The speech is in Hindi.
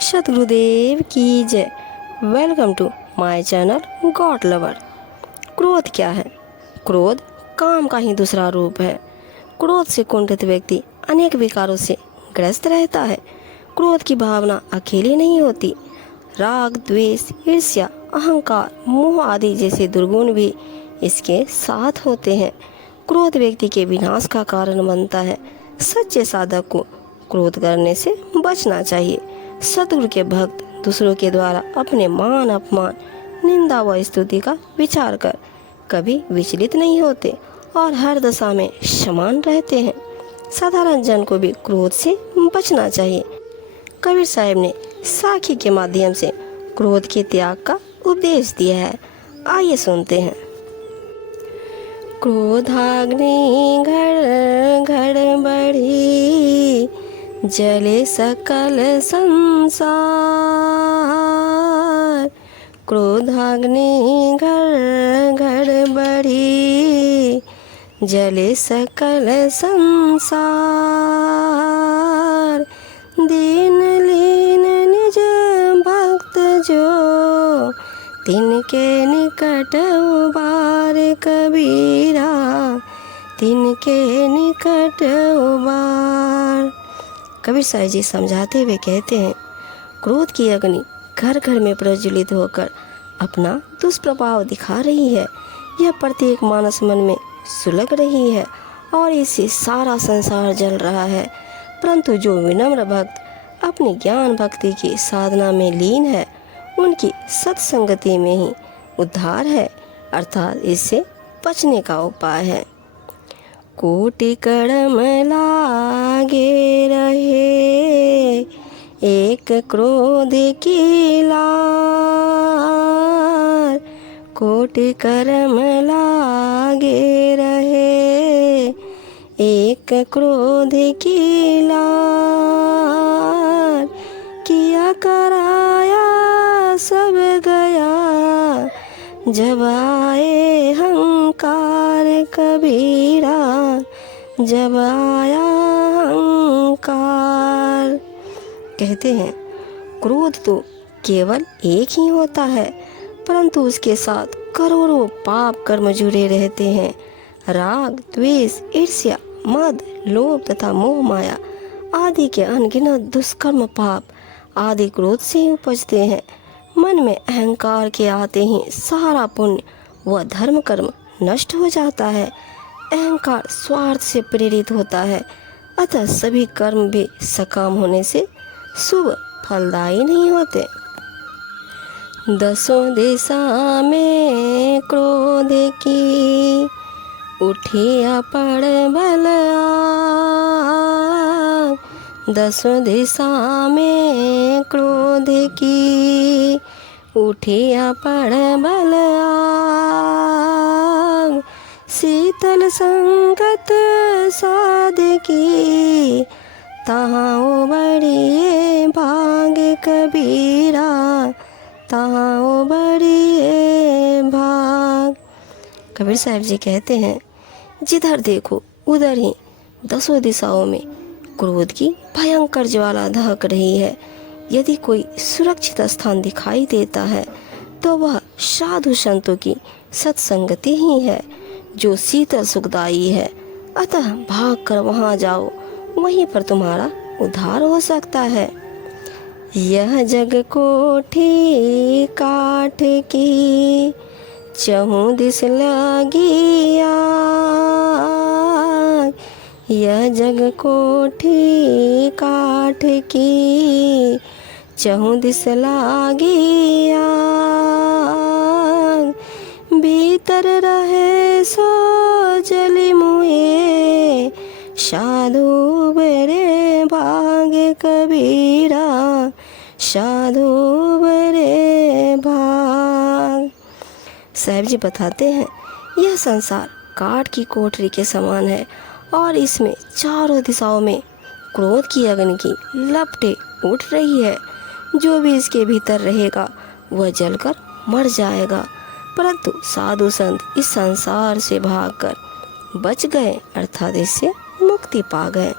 सतगुरुदेव की जय। Welcome to my channel God lover. क्रोध क्या है? क्रोध काम का ही दूसरा रूप है। क्रोध से कुंठित व्यक्ति अनेक विकारों से ग्रस्त रहता है। क्रोध की भावना अकेली नहीं होती। राग, द्वेष, ईर्ष्या, अहंकार, मोह आदि जैसे दुर्गुण भी इसके साथ होते हैं। क्रोध व्यक्ति के विनाश का कारण बनता है। सच्चे साधक को क्रोध करने से बचना चाहिए। सतगुरु के भक्त दूसरों के द्वारा अपने मान अपमान, निंदा व स्तुति का विचार कर कभी विचलित नहीं होते और हर दशा में समान रहते हैं। साधारण जन को भी क्रोध से बचना चाहिए। कबीर साहब ने साखी के माध्यम से क्रोध के त्याग का उपदेश दिया है। आइए सुनते हैं। क्रोधाग्नि घर घर बढ़ी, जले सकल संसार। क्रोधाग्नि घर घर बढ़ी, जले सकल संसार। दीन लीन निज भक्त जो, तिनके निकट उबार कबीरा, तिनके निकट उबार। कबीर साहब जी समझाते हुए कहते हैं, क्रोध की अग्नि घर घर में प्रज्वलित होकर अपना दुष्प्रभाव दिखा रही है। यह प्रत्येक मानस मन में सुलग रही है और इससे सारा संसार जल रहा है। परंतु जो विनम्र भक्त अपनी ज्ञान भक्ति की साधना में लीन है, उनकी सत्संगति में ही उद्धार है, अर्थात इससे बचने का उपाय है। कोटि कर्म लागे रहे, एक क्रोध की लार। कोटि कर्म लागे रहे, एक क्रोध की लार। किया कराया सब गया, जब आए अहंकार कबीरा, जब आया अहंकार। कहते हैं, क्रोध तो केवल एक ही होता है, परंतु उसके साथ करोड़ों पाप कर्म जुड़े रहते हैं। राग, द्वेष, ईर्ष्या, मद, लोभ तथा मोह माया आदि के अनगिनत दुष्कर्म पाप आदि क्रोध से ही उपजते हैं। मन में अहंकार के आते ही सारा पुण्य व धर्म कर्म नष्ट हो जाता है। अहंकार स्वार्थ से प्रेरित होता है, अतः सभी कर्म भी सकाम होने से शुभ फलदायी नहीं होते। दसों दिशा में क्रोध की, उठी अपड़ बल आग। दसों दिशा में क्रोध की, उठी अपड़ बल आग। शीतल संगत साधकी, तहाँ उबड़िए भाग कबीरा, तहाँ उबड़िए भाग। कबीर साहब जी कहते हैं, जिधर देखो उधर ही दसों दिशाओं में क्रोध की भयंकर ज्वाला दहक रही है। यदि कोई सुरक्षित स्थान दिखाई देता है तो वह साधु संतों की सत्संगति ही है, जो शीतल सुखदायी है। अतः भागकर वहां जाओ, वहीं पर तुम्हारा उद्धार हो सकता है। यह जग कोठी काठ की, चहुँ दिस लगी आग। यह जग कोठी काठ की, चहुँ दिस लागी आग। भीतर रहे सो जली मुए, साधु बरे भागे कबीरा, साधु बरे भाग। साहब जी बताते हैं, यह संसार काठ की कोठरी के समान है और इसमें चारों दिशाओं में क्रोध की अग्नि की लपटें उठ रही है। जो भी इसके भीतर रहेगा वह जलकर मर जाएगा। परंतु साधु संत इस संसार से भागकर बच गए, अर्थात इससे मुक्ति पा गए।